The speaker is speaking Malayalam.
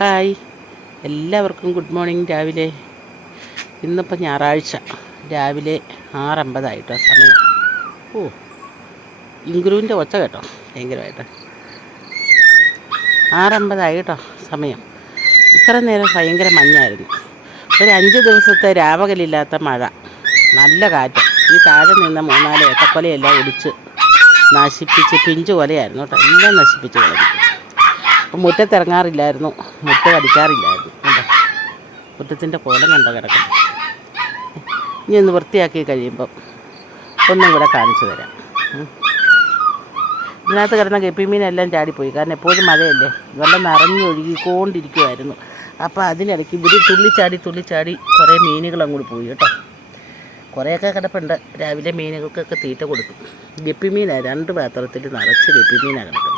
ഹായ്, എല്ലാവർക്കും ഗുഡ് മോർണിംഗ്. രാവിലെ ഇന്നിപ്പോൾ ഞായറാഴ്ച രാവിലെ 6:50 സമയം. ഓ, ഇങ്ക്രൂവിൻ്റെ ഒച്ച കേട്ടോ, ഭയങ്കരമായിട്ട്. 6:50 സമയം. ഇത്ര നേരം ഭയങ്കര മഞ്ഞായിരുന്നു. ഒരു 5 ദിവസത്തെ രാപകലില്ലാത്ത മഴ, നല്ല കാറ്റ്. ഈ താഴെ നിന്ന് 3-4 ഏത്തക്കൊലയെല്ലാം ഒടിച്ച് നശിപ്പിച്ച്, പിഞ്ചു കൊലയായിരുന്നു കേട്ടോ, എല്ലാം നശിപ്പിച്ച് കളഞ്ഞു. അപ്പം മുറ്റത്തിറങ്ങാറില്ലായിരുന്നു, മുറ്റം അടിക്കാറില്ലായിരുന്നു കേട്ടോ. മുറ്റത്തിൻ്റെ കോലം കണ്ടോ കിടക്കും. ഇനി ഒന്ന് വൃത്തിയാക്കി കഴിയുമ്പം ഒന്നും കൂടെ കാണിച്ചു തരാം. ഇതിനകത്ത് കിടന്ന ഗപ്പിമീനെല്ലാം ചാടിപ്പോയി, കാരണം എപ്പോഴും മഴയല്ലേ, വെള്ളം നിറഞ്ഞൊഴുകിക്കൊണ്ടിരിക്കുമായിരുന്നു. അപ്പോൾ അതിനിടയ്ക്ക് ഇവർ തുള്ളിച്ചാടി കുറേ മീനുകൾ അങ്ങോട്ട് പോയി കേട്ടോ. കുറേയൊക്കെ കിടപ്പുണ്ട്. രാവിലെ മീനുകൾക്കൊക്കെ തീറ്റ കൊടുക്കും. ഗപ്പിമീനാണ്, 2 പാത്രത്തിൽ നിറച്ച് ഗപ്പിമീനാണ് കിടക്കുന്നത്.